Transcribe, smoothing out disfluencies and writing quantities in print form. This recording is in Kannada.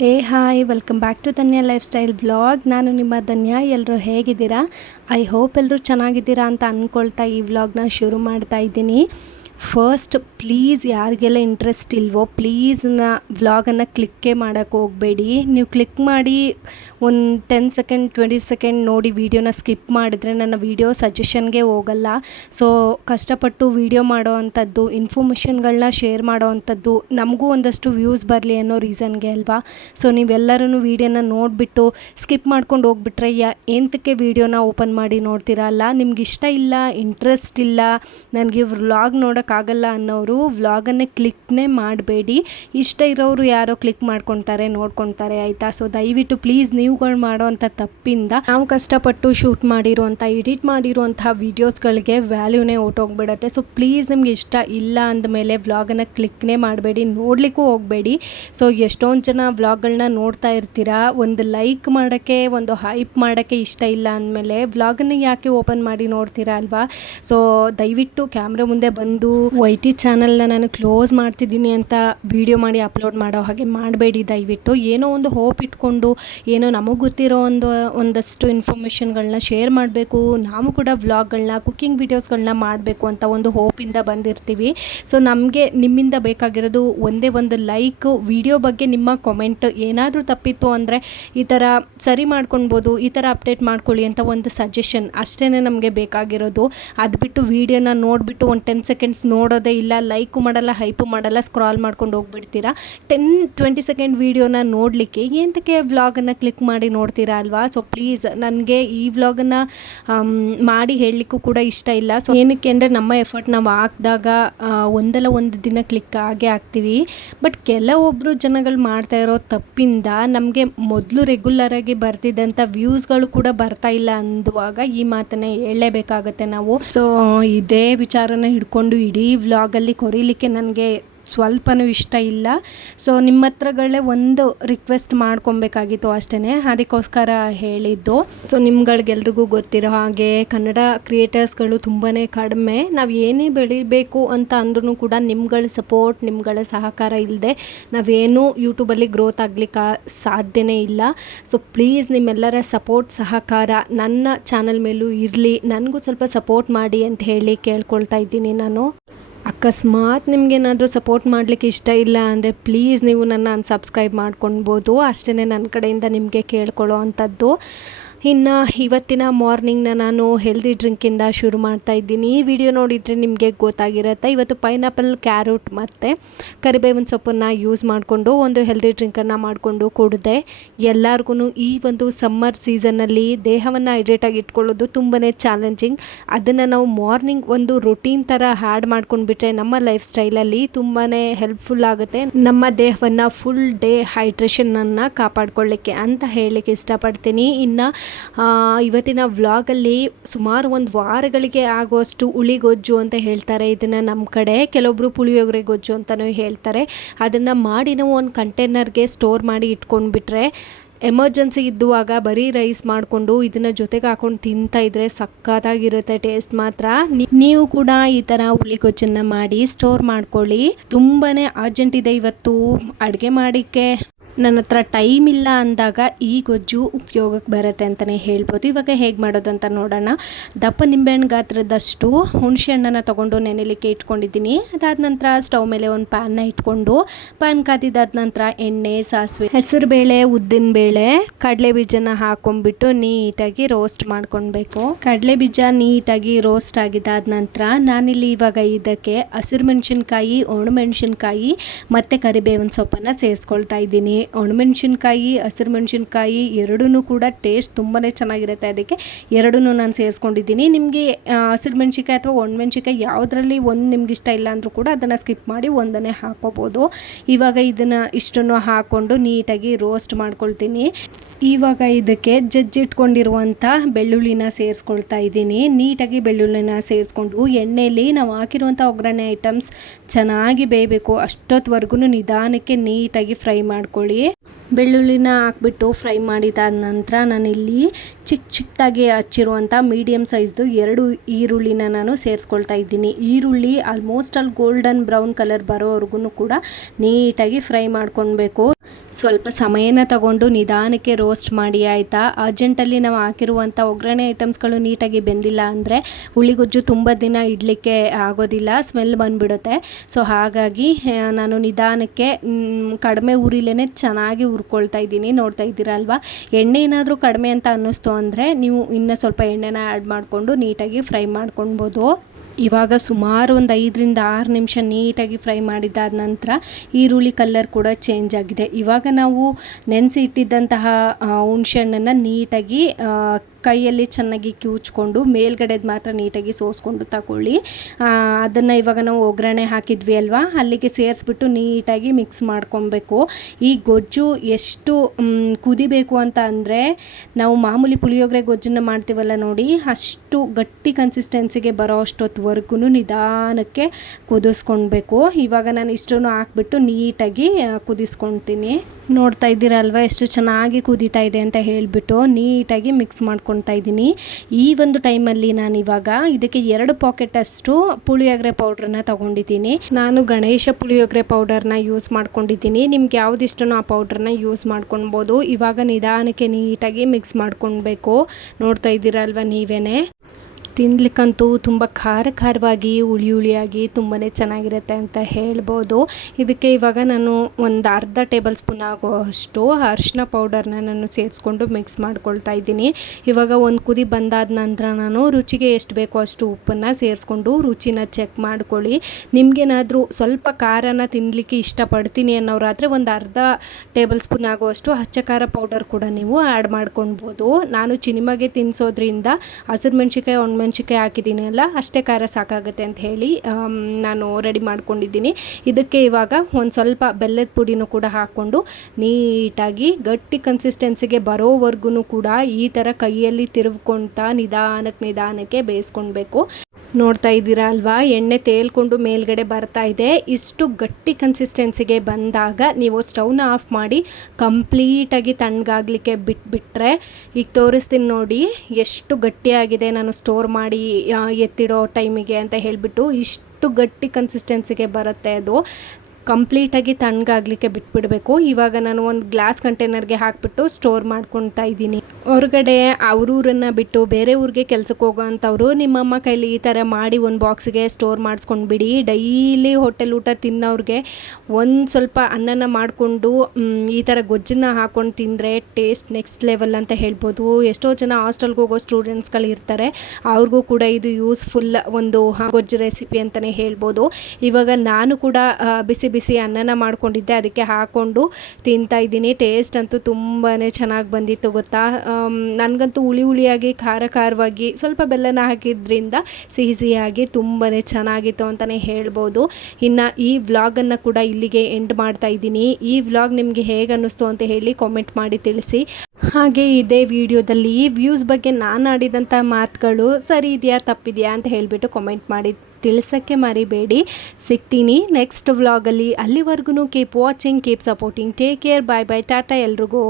Hi welcome back to Dhanya lifestyle vlog. ನಾನು ನಿಮ್ಮ ಧನ್ಯ. ಎಲ್ಲರೂ ಹೇಗಿದ್ದೀರಾ? ಐ ಹೋಪ್ ಎಲ್ಲರೂ ಚೆನ್ನಾಗಿದ್ದೀರಾ ಅಂತ ಅಂದ್ಕೊಳ್ತಾ ಈ ವ್ಲಾಗ್ನ ಶುರು ಮಾಡ್ತಾ ಇದ್ದೀನಿ. ಫಸ್ಟ್ ಪ್ಲೀಸ್ ಯಾರಿಗೆಲ್ಲ ಇಂಟ್ರೆಸ್ಟ್ ಇಲ್ವೋ ಪ್ಲೀಸ್ ವ್ಲಾಗನ್ನು ಕ್ಲಿಕ್ಕೇ ಮಾಡೋಕ್ಕೆ ಹೋಗಬೇಡಿ. ನೀವು ಕ್ಲಿಕ್ ಮಾಡಿ ಒಂದು 10 ಸೆಕೆಂಡ್ 20 ಸೆಕೆಂಡ್ ನೋಡಿ ವೀಡಿಯೋನ ಸ್ಕಿಪ್ ಮಾಡಿದ್ರೆ ನನ್ನ ವೀಡಿಯೋ ಸಜೆಷನ್ಗೆ ಹೋಗಲ್ಲ. ಸೊ ಕಷ್ಟಪಟ್ಟು ವೀಡಿಯೋ ಮಾಡೋ ಅಂಥದ್ದು, ಇನ್ಫಾರ್ಮೇಷನ್ಗಳನ್ನ ಶೇರ್ ಮಾಡೋ ಅಂಥದ್ದು ನಮಗೂ ಒಂದಷ್ಟು ವ್ಯೂಸ್ ಬರಲಿ ಅನ್ನೋ ರೀಸನ್ಗೆ ಅಲ್ವಾ. ಸೊ ನೀವೆಲ್ಲರೂ ವೀಡಿಯೋನ ನೋಡಿಬಿಟ್ಟು ಸ್ಕಿಪ್ ಮಾಡ್ಕೊಂಡು ಹೋಗ್ಬಿಟ್ರೆ ಎಂತಕ್ಕೆ ವೀಡಿಯೋನ ಓಪನ್ ಮಾಡಿ ನೋಡ್ತೀರಲ್ಲ. ನಿಮ್ಗೆ ಇಷ್ಟ ಇಲ್ಲ, ಇಂಟ್ರೆಸ್ಟ್ ಇಲ್ಲ, ನನಗೆ ವ್ಲಾಗ್ ನೋಡೋಕ್ಕಾಗಲ್ಲ ಅನ್ನೋರು ವ್ಲಾಗನ್ನೇ ಕ್ಲಿಕ್ನೇ ಮಾಡಬೇಡಿ. ಇಷ್ಟ ಇರೋರು ಯಾರೋ ಕ್ಲಿಕ್ ಮಾಡ್ಕೊತಾರೆ, ನೋಡ್ಕೊತಾರೆ, ಆಯಿತಾ. ಸೊ ದಯವಿಟ್ಟು ಪ್ಲೀಸ್ ನೀವುಗಳು ಮಾಡೋವಂಥ ತಪ್ಪಿಂದ ನಾವು ಕಷ್ಟಪಟ್ಟು ಶೂಟ್ ಮಾಡಿರುವಂಥ ಎಡಿಟ್ ಮಾಡಿರುವಂಥ ವೀಡಿಯೋಸ್ಗಳಿಗೆ ವ್ಯಾಲ್ಯೂನೇ ಹೊರ್ಟೋಗ್ಬಿಡತ್ತೆ. ಸೊ ಪ್ಲೀಸ್ ನಿಮ್ಗೆ ಇಷ್ಟ ಇಲ್ಲ ಅಂದಮೇಲೆ ವ್ಲಾಗನ್ನು ಕ್ಲಿಕ್ನೇ ಮಾಡಬೇಡಿ, ನೋಡಲಿಕ್ಕೂ ಹೋಗಬೇಡಿ. ಸೊ ಎಷ್ಟೊಂದು ಜನ ವ್ಲಾಗ್ಗಳನ್ನ ನೋಡ್ತಾ ಇರ್ತೀರಾ, ಒಂದು ಲೈಕ್ ಮಾಡೋಕ್ಕೆ, ಒಂದು ಹೈಪ್ ಮಾಡೋಕ್ಕೆ ಇಷ್ಟ ಇಲ್ಲ ಅಂದಮೇಲೆ ವ್ಲಾಗನ್ನು ಯಾಕೆ ಓಪನ್ ಮಾಡಿ ನೋಡ್ತೀರಾ ಅಲ್ವಾ. ಸೊ ದಯವಿಟ್ಟು ಕ್ಯಾಮ್ರಾ ಮುಂದೆ ಬಂದು YT ಚಾನಲ್ನ ನಾನು ಕ್ಲೋಸ್ ಮಾಡ್ತಿದ್ದೀನಿ ಅಂತ ವಿಡಿಯೋ ಮಾಡಿ ಅಪ್ಲೋಡ್ ಮಾಡೋ ಹಾಗೆ ಮಾಡಬೇಡಿ ದಯವಿಟ್ಟು. ಏನೋ ಒಂದು ಹೋಪ್ ಇಟ್ಕೊಂಡು ಏನೋ ನಮಗೆ ಗೊತ್ತಿರೋ ಒಂದಷ್ಟು ಇನ್ಫಾರ್ಮೇಷನ್ಗಳನ್ನ ಶೇರ್ ಮಾಡಬೇಕು, ನಾವು ಕೂಡ ವ್ಲಾಗ್ಗಳನ್ನ, ಕುಕ್ಕಿಂಗ್ ವೀಡಿಯೋಸ್ಗಳನ್ನ ಮಾಡಬೇಕು ಅಂತ ಒಂದು ಹೋಪಿಂದ ಬಂದಿರ್ತೀವಿ. ಸೊ ನಮಗೆ ನಿಮ್ಮಿಂದ ಬೇಕಾಗಿರೋದು ಒಂದೇ ಒಂದು ಲೈಕ್, ವಿಡಿಯೋ ಬಗ್ಗೆ ನಿಮ್ಮ ಕಾಮೆಂಟ್. ಏನಾದರೂ ತಪ್ಪಿತ್ತು ಅಂದರೆ ಈ ಥರ ಸರಿ ಮಾಡ್ಕೊಳ್ಬೋದು, ಈ ಥರ ಅಪ್ಡೇಟ್ ಮಾಡ್ಕೊಳ್ಳಿ ಅಂತ ಒಂದು ಸಜೆಷನ್ ಅಷ್ಟೇ ನಮಗೆ ಬೇಕಾಗಿರೋದು. ಅದು ಬಿಟ್ಟು ವೀಡಿಯೋನ ನೋಡಿಬಿಟ್ಟು ಒಂದು 10 ಸೆಕೆಂಡ್ಸ್ ನೋಡೋದೇ ಇಲ್ಲ, ಲೈಕು ಮಾಡಲ್ಲ, ಹೈಪು ಮಾಡಲ್ಲ, ಸ್ಕ್ರಾಲ್ ಮಾಡ್ಕೊಂಡು ಹೋಗ್ಬಿಡ್ತೀರಾ. 10-20 ಸೆಕೆಂಡ್ ವೀಡಿಯೋನ ನೋಡಲಿಕ್ಕೆ ಎಂತಕ್ಕೆ ವ್ಲಾಗನ್ನು ಕ್ಲಿಕ್ ಮಾಡಿ ನೋಡ್ತೀರಾ ಅಲ್ವಾ. ಸೊ ಪ್ಲೀಸ್ ನನಗೆ ಈ ವ್ಲಾಗನ್ನು ಮಾಡಿ ಹೇಳಲಿಕ್ಕೂ ಕೂಡ ಇಷ್ಟ ಇಲ್ಲ. ಸೊ ಏನಕ್ಕೆ ಅಂದರೆ ನಮ್ಮ ಎಫರ್ಟ್ ನಾವು ಹಾಕಿದಾಗ ಒಂದಲ್ಲ ಒಂದು ದಿನ ಕ್ಲಿಕ್ ಆಗೇ ಆಗ್ತೀವಿ. ಬಟ್ ಕೆಲವೊಬ್ಬರು ಜನಗಳು ಮಾಡ್ತಾ ಇರೋ ತಪ್ಪಿಂದ ನಮಗೆ ಮೊದಲು ರೆಗ್ಯುಲರಾಗಿ ಬರ್ತಿದ್ದಂಥ ವ್ಯೂಸ್ಗಳು ಕೂಡ ಬರ್ತಾ ಇಲ್ಲ ಅಂದುವಾಗ ಈ ಮಾತನ್ನೇ ಹೇಳಲೇಬೇಕಾಗತ್ತೆ ನಾವು. ಸೊ ಇದೇ ವಿಚಾರನ ಹಿಡ್ಕೊಂಡು ಇಡೀ ವ್ಲಾಗಲ್ಲಿ ಕೊರಿಲಿಕ್ಕೆ ನನಗೆ ಸ್ವಲ್ಪನೂ ಇಷ್ಟ ಇಲ್ಲ. ಸೊ ನಿಮ್ಮ ಹತ್ರಗಳೇ ಒಂದು ರಿಕ್ವೆಸ್ಟ್ ಮಾಡ್ಕೊಬೇಕಾಗಿತ್ತು ಅಷ್ಟೇ, ಅದಕ್ಕೋಸ್ಕರ ಹೇಳಿದ್ದು. ಸೊ ನಿಮ್ಗಳಿಗೆಲ್ರಿಗೂ ಗೊತ್ತಿರೋ ಹಾಗೆ ಕನ್ನಡ ಕ್ರಿಯೇಟರ್ಸ್ಗಳು ತುಂಬಾ ಕಡಿಮೆ. ನಾವು ಏನೇ ಬೆಳಿಬೇಕು ಅಂತ ಅಂದ್ರೂ ಕೂಡ ನಿಮ್ಗಳ ಸಪೋರ್ಟ್, ನಿಮ್ಗಳ ಸಹಕಾರ ಇಲ್ಲದೆ ನಾವೇನೂ ಯೂಟ್ಯೂಬಲ್ಲಿ ಗ್ರೋತ್ ಆಗಲಿಕ್ಕೆ ಸಾಧ್ಯನೇ ಇಲ್ಲ. ಸೊ ಪ್ಲೀಸ್ ನಿಮ್ಮೆಲ್ಲರ ಸಪೋರ್ಟ್, ಸಹಕಾರ ನನ್ನ ಚಾನಲ್ ಮೇಲೂ ಇರಲಿ, ನನಗೂ ಸ್ವಲ್ಪ ಸಪೋರ್ಟ್ ಮಾಡಿ ಅಂತ ಹೇಳಿ ಕೇಳ್ಕೊಳ್ತಾ ಇದ್ದೀನಿ ನಾನು. ಅಕಸ್ಮಾತ್ ನಿಮಗೇನಾದರೂ ಸಪೋರ್ಟ್ ಮಾಡಲಿಕ್ಕೆ ಇಷ್ಟ ಇಲ್ಲ ಅಂದರೆ ಪ್ಲೀಸ್ ನೀವು ನನ್ನ ಅನ್ಸಬ್ಸ್ಕ್ರೈಬ್ ಮಾಡ್ಕೊಳ್ಬೋದು. ಅಷ್ಟೇ ನನ್ನ ಕಡೆಯಿಂದ ನಿಮಗೆ ಕೇಳ್ಕೊಳ್ಳೋ ಅಂಥದ್ದು. ಇನ್ನು ಇವತ್ತಿನ ಮಾರ್ನಿಂಗ್ನ ನಾನು ಹೆಲ್ದಿ ಡ್ರಿಂಕಿಂದ ಶುರು ಮಾಡ್ತಾ ಇದ್ದೀನಿ. ಈ ವಿಡಿಯೋ ನೋಡಿದರೆ ನಿಮಗೆ ಗೊತ್ತಾಗಿರುತ್ತೆ. ಇವತ್ತು ಪೈನಾಪಲ್, ಕ್ಯಾರೆಟ್ ಮತ್ತು ಕರಿಬೇವಿನ ಸೊಪ್ಪನ್ನು ಯೂಸ್ ಮಾಡಿಕೊಂಡು ಒಂದು ಹೆಲ್ದಿ ಡ್ರಿಂಕನ್ನು ಮಾಡಿಕೊಂಡು ಕುಡಿದೆ. ಎಲ್ಲರಿಗೂ ಈ ಒಂದು ಸಮ್ಮರ್ ಸೀಸನ್ನಲ್ಲಿ ದೇಹವನ್ನು ಹೈಡ್ರೇಟಾಗಿ ಇಟ್ಕೊಳ್ಳೋದು ತುಂಬಾ ಚಾಲೆಂಜಿಂಗ್. ಅದನ್ನು ನಾವು ಮಾರ್ನಿಂಗ್ ಒಂದು ರೊಟೀನ್ ಥರ ಹ್ಯಾಡ್ ಮಾಡ್ಕೊಂಡ್ಬಿಟ್ರೆ ನಮ್ಮ ಲೈಫ್ ಸ್ಟೈಲಲ್ಲಿ ತುಂಬಾ ಹೆಲ್ಪ್ಫುಲ್ ಆಗುತ್ತೆ, ನಮ್ಮ ದೇಹವನ್ನು ಫುಲ್ ಡೇ ಹೈಡ್ರೇಷನನ್ನು ಕಾಪಾಡ್ಕೊಳ್ಳಿಕ್ಕೆ ಅಂತ ಹೇಳಲಿಕ್ಕೆ ಇಷ್ಟಪಡ್ತೀನಿ. ಇನ್ನು ಇವತ್ತಿನ ವ್ಲಾಗಲ್ಲಿ ಸುಮಾರು ಒಂದು ವಾರಗಳಿಗೆ ಆಗುವಷ್ಟು ಹುಳಿಗೊಜ್ಜು ಅಂತ ಹೇಳ್ತಾರೆ ಇದನ್ನು ನಮ್ಮ ಕಡೆ. ಕೆಲವೊಬ್ಬರು ಪುಳಿಯೋಗರೆ ಗೊಜ್ಜು ಅಂತಲೂ ಹೇಳ್ತಾರೆ. ಅದನ್ನು ಮಾಡಿ ನಾವು ಒಂದು ಕಂಟೈನರ್ಗೆ ಸ್ಟೋರ್ ಮಾಡಿ ಇಟ್ಕೊಂಡ್ಬಿಟ್ರೆ ಎಮರ್ಜೆನ್ಸಿ ಇದ್ದುವಾಗ ಬರೀ ರೈಸ್ ಮಾಡಿಕೊಂಡು ಇದನ್ನು ಜೊತೆಗೆ ಹಾಕೊಂಡು ತಿಂತಾ ಇದ್ದರೆ ಸಕ್ಕತ್ತಾಗಿರುತ್ತೆ ಟೇಸ್ಟ್ ಮಾತ್ರ. ನೀವು ಕೂಡ ಈ ಥರ ಹುಳಿಗೊಜ್ಜನ್ನು ಮಾಡಿ ಸ್ಟೋರ್ ಮಾಡ್ಕೊಳ್ಳಿ. ತುಂಬಾ ಅರ್ಜೆಂಟ್ ಇದೆ ಇವತ್ತು ಅಡುಗೆ ಮಾಡೋಕ್ಕೆ, ನನ್ನ ಹತ್ರ ಟೈಮ್ ಇಲ್ಲ ಅಂದಾಗ ಈ ಗೊಜ್ಜು ಉಪಯೋಗಕ್ಕೆ ಬರುತ್ತೆ ಅಂತಲೇ ಹೇಳ್ಬೋದು. ಇವಾಗ ಹೇಗೆ ಮಾಡೋದಂತ ನೋಡೋಣ. ದಪ್ಪ ನಿಂಬೆಹಣ್ಣು ಗಾತ್ರದಷ್ಟು ಹುಣಸೆ ಹಣ್ಣನ್ನು ತೊಗೊಂಡು ನೆನೆಲಿಕ್ಕೆ ಇಟ್ಕೊಂಡಿದ್ದೀನಿ. ಅದಾದ ನಂತರ ಸ್ಟವ್ ಮೇಲೆ ಒಂದು ಪ್ಯಾನ್ನ ಇಟ್ಕೊಂಡು ಪ್ಯಾನ್ ಕಾದಿದ್ದಾದ ನಂತರ ಎಣ್ಣೆ, ಸಾಸಿವೆ, ಹೆಸರುಬೇಳೆ, ಉದ್ದಿನಬೇಳೆ, ಕಡಲೆ ಬೀಜನ ಹಾಕೊಂಡ್ಬಿಟ್ಟು ನೀಟಾಗಿ ರೋಸ್ಟ್ ಮಾಡ್ಕೊಳ್ಬೇಕು. ಕಡಲೆ ಬೀಜ ನೀಟಾಗಿ ರೋಸ್ಟ್ ಆಗಿದ್ದಾದ ನಂತರ ನಾನಿಲ್ಲಿ ಇವಾಗ ಇದಕ್ಕೆ ಹಸಿರು ಮೆಣಸಿನ್ಕಾಯಿ, ಒಣಮೆಣಸಿನ್ಕಾಯಿ ಮತ್ತು ಕರಿಬೇವಿನ ಸೊಪ್ಪನ್ನು ಸೇರಿಸ್ಕೊಳ್ತಾ ಇದ್ದೀನಿ. ಒಣಮೆಣಸಿನ್ಕಾಯಿ, ಹಸಿರು ಮೆಣಸಿನ್ಕಾಯಿ ಎರಡೂ ಕೂಡ ಟೇಸ್ಟ್ ತುಂಬಾ ಚೆನ್ನಾಗಿರುತ್ತೆ. ಅದಕ್ಕೆ ಎರಡೂ ನಾನು ಸೇರಿಸ್ಕೊಂಡಿದ್ದೀನಿ. ನಿಮಗೆ ಹಸಿರು ಮೆಣಸಿನ್ಕಾಯಿ ಅಥವಾ ಒಣಮೆಣಸಿನ್ಕಾಯಿ ಯಾವುದರಲ್ಲಿ ಒಂದು ನಿಮ್ಗೆ ಇಷ್ಟ ಇಲ್ಲ ಅಂದರೂ ಕೂಡ ಅದನ್ನು ಸ್ಕಿಪ್ ಮಾಡಿ ಒಂದನ್ನೇ ಹಾಕೋಬೋದು. ಇವಾಗ ಇದನ್ನು ಇಷ್ಟನ್ನು ಹಾಕ್ಕೊಂಡು ನೀಟಾಗಿ ರೋಸ್ಟ್ ಮಾಡ್ಕೊಳ್ತೀನಿ. ಇವಾಗ ಇದಕ್ಕೆ ಜಜ್ಜಿಟ್ಕೊಂಡಿರುವಂಥ ಬೆಳ್ಳುಳ್ಳಿನ ಸೇರಿಸ್ಕೊಳ್ತಾ ಇದ್ದೀನಿ. ನೀಟಾಗಿ ಬೆಳ್ಳುಳ್ಳಿನ ಸೇರಿಸ್ಕೊಂಡು ಎಣ್ಣೆಯಲ್ಲಿ ನಾವು ಹಾಕಿರುವಂಥ ಒಗ್ಗರಣೆ ಐಟಮ್ಸ್ ಚೆನ್ನಾಗಿ ಬೇಯಬೇಕು. ಅಷ್ಟೊತ್ತವರೆಗೂ ನಿಧಾನಕ್ಕೆ ನೀಟಾಗಿ ಫ್ರೈ ಮಾಡ್ಕೊಳ್ಳಿ. ಬೆಳ್ಳುಳ್ಳಿನ ಹಾಕ್ಬಿಟ್ಟು ಫ್ರೈ ಮಾಡಿದಾದ ನಂತರ ನಾನಿಲ್ಲಿ ಚಿಕ್ಕದಾಗಿ ಹಚ್ಚಿರುವಂಥ ಮೀಡಿಯಮ್ ಸೈಜ್ದು 2 ಈರುಳ್ಳಿನ ನಾನು ಸೇರಿಸ್ಕೊಳ್ತಾ ಇದ್ದೀನಿ. ಈರುಳ್ಳಿ ಆಲ್ಮೋಸ್ಟ್ ಅಲ್ಲಿ ಗೋಲ್ಡನ್ ಬ್ರೌನ್ ಕಲರ್ ಬರೋವರೆಗೂ ಕೂಡ ನೀಟಾಗಿ ಫ್ರೈ ಮಾಡ್ಕೊಳ್ಬೇಕು. ಸ್ವಲ್ಪ ಸಮಯನ ತಗೊಂಡು ನಿಧಾನಕ್ಕೆ ರೋಸ್ಟ್ ಮಾಡಿ ಆಯಿತಾ. ಅರ್ಜೆಂಟಲ್ಲಿ ನಾವು ಹಾಕಿರುವಂಥ ಒಗ್ಗರಣೆ ಐಟಮ್ಸ್ಗಳು ನೀಟಾಗಿ ಬೆಂದಿಲ್ಲ ಅಂದರೆ ಹುಳಿಗೊಜ್ಜು ತುಂಬ ದಿನ ಇಡಲಿಕ್ಕೆ ಆಗೋದಿಲ್ಲ, ಸ್ಮೆಲ್ ಬಂದುಬಿಡುತ್ತೆ. ಸೊ ಹಾಗಾಗಿ ನಾನು ನಿಧಾನಕ್ಕೆ ಕಡಿಮೆ ಉರಿಲೇ ಚೆನ್ನಾಗಿ ಹುರ್ಕೊಳ್ತಾ ಇದ್ದೀನಿ. ನೋಡ್ತಾ ಇದ್ದೀರಾ ಅಲ್ವಾ, ಎಣ್ಣೆ ಏನಾದರೂ ಕಡಿಮೆ ಅಂತ ಅನ್ನಿಸ್ತು ಅಂದರೆ ನೀವು ಇನ್ನೂ ಸ್ವಲ್ಪ ಎಣ್ಣೆನ ಆ್ಯಡ್ ಮಾಡಿಕೊಂಡು ನೀಟಾಗಿ ಫ್ರೈ ಮಾಡ್ಕೊಳ್ಬೋದು. ಇವಾಗ ಸುಮಾರು ಒಂದು 5-6 ನಿಮಿಷ ನೀಟಾಗಿ ಫ್ರೈ ಮಾಡಿದ್ದಾದ ನಂತರ ಈರುಳ್ಳಿ ಕಲರ್ ಕೂಡ ಚೇಂಜ್ ಆಗಿದೆ. ಇವಾಗ ನಾವು ನೆನೆಸಿ ಇಟ್ಟಿದ್ದಂತಹ ಹುಣಸೆಹಣ್ಣನ್ನು ನೀಟಾಗಿ ಕೈಯಲ್ಲಿ ಚೆನ್ನಾಗಿ ಕಿವುಚ್ಕೊಂಡು ಮೇಲ್ಗಡೆದು ಮಾತ್ರ ನೀಟಾಗಿ ಸೋಸ್ಕೊಂಡು ತಗೊಳ್ಳಿ. ಅದನ್ನು ಇವಾಗ ನಾವು ಒಗ್ಗರಣೆ ಹಾಕಿದ್ವಿ ಅಲ್ವಾ, ಅಲ್ಲಿಗೆ ಸೇರಿಸ್ಬಿಟ್ಟು ನೀಟಾಗಿ ಮಿಕ್ಸ್ ಮಾಡ್ಕೊಬೇಕು. ಈ ಗೊಜ್ಜು ಎಷ್ಟು ಕುದಿಬೇಕು ಅಂತ ಅಂದರೆ ನಾವು ಮಾಮೂಲಿ ಪುಳಿಯೋಗರೆ ಗೊಜ್ಜನ್ನು ಮಾಡ್ತೀವಲ್ಲ ನೋಡಿ, ಅಷ್ಟು ಗಟ್ಟಿ ಕನ್ಸಿಸ್ಟೆನ್ಸಿಗೆ ಬರೋ ಅಷ್ಟೊತ್ತುವರೆಗೂ ನಿಧಾನಕ್ಕೆ ಕುದಿಸ್ಕೊಳ್ಬೇಕು. ಇವಾಗ ನಾನು ಇಷ್ಟನ್ನು ಹಾಕ್ಬಿಟ್ಟು ನೀಟಾಗಿ ಕುದಿಸ್ಕೊಳ್ತೀನಿ. ನೋಡ್ತಾ ಇದ್ದೀರಲ್ವ ಎಷ್ಟು ಚೆನ್ನಾಗಿ ಕುದೀತಾ ಇದೆ ಅಂತ ಹೇಳಿಬಿಟ್ಟು ನೀಟಾಗಿ ಮಿಕ್ಸ್ ಮಾಡ್ಕೊಳ್ತಾ ಇದ್ದೀನಿ. ಈ ಒಂದು ಟೈಮಲ್ಲಿ ನಾನು ಇವಾಗ ಇದಕ್ಕೆ 2 ಪಾಕೆಟ್ ಅಷ್ಟು ಪುಳಿಯೋಗರೆ ಪೌಡ್ರನ್ನ ತೊಗೊಂಡಿದ್ದೀನಿ. ನಾನು ಗಣೇಶ ಪುಳಿಯೋಗರೆ ಪೌಡರ್ನ ಯೂಸ್ ಮಾಡ್ಕೊಂಡಿದ್ದೀನಿ. ನಿಮ್ಗೆ ಯಾವುದಿಷ್ಟನೋ ಆ ಪೌಡ್ರನ್ನ ಯೂಸ್ ಮಾಡ್ಕೊಳ್ಬೋದು. ಇವಾಗ ನಿಧಾನಕ್ಕೆ ನೀಟಾಗಿ ಮಿಕ್ಸ್ ಮಾಡ್ಕೊಳ್ಬೇಕು. ನೋಡ್ತಾ ಇದ್ದೀರಲ್ವ ನೀವೇನೆ. ತಿನ್ಲಿಕ್ಕಂತೂ ತುಂಬ ಖಾರವಾಗಿ ಹುಳಿಯಾಗಿ ತುಂಬಾ ಚೆನ್ನಾಗಿರುತ್ತೆ ಅಂತ ಹೇಳ್ಬೋದು. ಇದಕ್ಕೆ ಇವಾಗ ನಾನು ಒಂದು ಅರ್ಧ ಟೇಬಲ್ ಸ್ಪೂನ್ ಆಗುವಷ್ಟು ಅರಿಶಿನ ಪೌಡರ್ನ ನಾನು ಸೇರಿಸ್ಕೊಂಡು ಮಿಕ್ಸ್ ಮಾಡ್ಕೊಳ್ತಾ ಇದ್ದೀನಿ. ಇವಾಗ ಒಂದು ಕುದಿ ಬಂದಾದ ನಂತರ ನಾನು ರುಚಿಗೆ ಎಷ್ಟು ಬೇಕೋ ಅಷ್ಟು ಉಪ್ಪನ್ನು ಸೇರಿಸ್ಕೊಂಡು ರುಚಿನ ಚೆಕ್ ಮಾಡ್ಕೊಳ್ಳಿ. ನಿಮಗೇನಾದರೂ ಸ್ವಲ್ಪ ಖಾರನ ತಿನ್ನಲಿಕ್ಕೆ ಇಷ್ಟಪಡ್ತೀನಿ ಅನ್ನೋರಾದರೆ ಒಂದು ಅರ್ಧ ಟೇಬಲ್ ಸ್ಪೂನ್ ಆಗುವಷ್ಟು ಅಚ್ಚ ಖಾರ ಪೌಡರ್ ಕೂಡ ನೀವು ಆ್ಯಡ್ ಮಾಡ್ಕೊಳ್ಬೋದು. ನಾನು ಚಿನಿಮಾಗೆ ತಿನ್ನಿಸೋದ್ರಿಂದ ಹಸಿರು ಮೆಣಸಿಕಾಯಿ ಮೆಣಸಿಕಾಯಿ ಹಾಕಿದ್ದೀನಿ ಅಲ್ಲ, ಅಷ್ಟೇ ಖಾರ ಸಾಕಾಗುತ್ತೆ ಅಂತ ಹೇಳಿ ನಾನು ರೆಡಿ ಮಾಡ್ಕೊಂಡಿದ್ದೀನಿ. ಇದಕ್ಕೆ ಇವಾಗ ಒಂದು ಸ್ವಲ್ಪ ಬೆಲ್ಲದ ಪುಡಿನೂ ಕೂಡ ಹಾಕ್ಕೊಂಡು ನೀಟಾಗಿ ಗಟ್ಟಿ ಕನ್ಸಿಸ್ಟೆನ್ಸಿಗೆ ಬರೋವರೆಗೂ ಕೂಡ ಈ ಥರ ಕೈಯಲ್ಲಿ ತಿರುವ್ಕೊಳ್ತಾ ನಿಧಾನಕ್ಕೆ ಬೇಯಿಸ್ಕೊಳ್ಬೇಕು. ನೋಡ್ತಾ ಇದ್ದೀರಾ ಅಲ್ವಾ, ಎಣ್ಣೆ ತೇಲ್ಕೊಂಡು ಮೇಲ್ಗಡೆ ಬರ್ತಾ ಇದೆ. ಇಷ್ಟು ಗಟ್ಟಿ ಕನ್ಸಿಸ್ಟೆನ್ಸಿಗೆ ಬಂದಾಗ ನೀವು ಸ್ಟವ್ನ ಆಫ್ ಮಾಡಿ ಕಂಪ್ಲೀಟಾಗಿ ತಣ್ಣಗಾಗಲಿಕ್ಕೆ ಬಿಟ್ಬಿಟ್ರೆ, ಈಗ ತೋರಿಸ್ತೀನಿ ನೋಡಿ ಎಷ್ಟು ಗಟ್ಟಿಯಾಗಿದೆ. ನಾನು ಸ್ಟೋರ್ ಮಾಡಿ ಎತ್ತಿಡೋ ಟೈಮಿಗೆ ಅಂತ ಹೇಳಿಬಿಟ್ಟು ಇಷ್ಟು ಗಟ್ಟಿ ಕನ್ಸಿಸ್ಟೆನ್ಸಿಗೆ ಬರುತ್ತೆ. ಅದು ಕಂಪ್ಲೀಟಾಗಿ ತಣ್ಣಗಾಗಲಿಕ್ಕೆ ಬಿಟ್ಬಿಡಬೇಕು. ಇವಾಗ ನಾನು ಒಂದು ಗ್ಲಾಸ್ ಕಂಟೈನರ್ಗೆ ಹಾಕಿಬಿಟ್ಟು ಸ್ಟೋರ್ ಮಾಡ್ಕೊಳ್ತಾ ಇದ್ದೀನಿ. ಹೊರಗಡೆ ಅವ್ರೂರನ್ನು ಬಿಟ್ಟು ಬೇರೆ ಊರಿಗೆ ಕೆಲಸಕ್ಕೆ ಹೋಗೋವಂಥವ್ರು ನಿಮ್ಮಮ್ಮ ಕೈಲಿ ಈ ಥರ ಮಾಡಿ ಒಂದು ಬಾಕ್ಸಿಗೆ ಸ್ಟೋರ್ ಮಾಡಿಸ್ಕೊಂಡ್ಬಿಡಿ. ಡೈಲಿ ಹೋಟೆಲ್ ಊಟ ತಿನ್ನೋರಿಗೆ ಒಂದು ಸ್ವಲ್ಪ ಅನ್ನನ ಮಾಡಿಕೊಂಡು ಈ ಥರ ಗೊಜ್ಜನ್ನು ಹಾಕ್ಕೊಂಡು ತಿಂದರೆ ಟೇಸ್ಟ್ ನೆಕ್ಸ್ಟ್ ಲೆವೆಲ್ ಅಂತ ಹೇಳ್ಬೋದು. ಎಷ್ಟೋ ಜನ ಹಾಸ್ಟೆಲ್ಗೆ ಹೋಗೋ ಸ್ಟೂಡೆಂಟ್ಸ್ಗಳು ಇರ್ತಾರೆ, ಅವ್ರಿಗೂ ಕೂಡ ಇದು ಯೂಸ್ಫುಲ್ ಒಂದು ಗೊಜ್ಜು ರೆಸಿಪಿ ಅಂತಲೇ ಹೇಳ್ಬೋದು. ಇವಾಗ ನಾನು ಕೂಡ ಬಿಸಿ ಅನ್ನನ ಮಾಡ್ಕೊಂಡಿದ್ದೆ, ಅದಕ್ಕೆ ಹಾಕ್ಕೊಂಡು ತಿಂತಾ ಇದ್ದೀನಿ. ಟೇಸ್ಟ್ ಅಂತೂ ತುಂಬಾ ಚೆನ್ನಾಗಿ ಬಂದಿತ್ತು ಗೊತ್ತಾ. ನನಗಂತೂ ಹುಳಿಯಾಗಿ ಖಾರವಾಗಿ ಸ್ವಲ್ಪ ಬೆಲ್ಲನ ಹಾಕಿದ್ರಿಂದ ಸಿಹಿಯಾಗಿ ತುಂಬಾ ಚೆನ್ನಾಗಿತ್ತು ಅಂತಲೇ ಹೇಳ್ಬೋದು. ಇನ್ನು ಈ ವ್ಲಾಗನ್ನು ಕೂಡ ಇಲ್ಲಿಗೆ ಎಂಡ್ ಮಾಡ್ತಾ ಇದ್ದೀನಿ. ಈ ವ್ಲಾಗ್ ನಿಮಗೆ ಹೇಗೆ ಅನ್ನಿಸ್ತು ಅಂತ ಹೇಳಿ ಕಾಮೆಂಟ್ ಮಾಡಿ ತಿಳಿಸಿ. ಹಾಗೆ ಇದೇ ವಿಡಿಯೋದಲ್ಲಿ ವ್ಯೂಸ್ ಬಗ್ಗೆ ನಾನು ಆಡಿದಂಥ ಮಾತುಗಳು ಸರಿ ಇದೆಯಾ ತಪ್ಪಿದೆಯಾ ಅಂತ ಹೇಳಿಬಿಟ್ಟು ಕಾಮೆಂಟ್ ಮಾಡಿ ತಿಳಿಸೋಕ್ಕೆ ಮರಿಬೇಡಿ. ಸಿಗ್ತೀನಿ ನೆಕ್ಸ್ಟ್ ವ್ಲಾಗಲ್ಲಿ. ಅಲ್ಲಿವರೆಗೂ keep watching, keep supporting, take care, bye tata ಎಲ್ರಿಗೂ.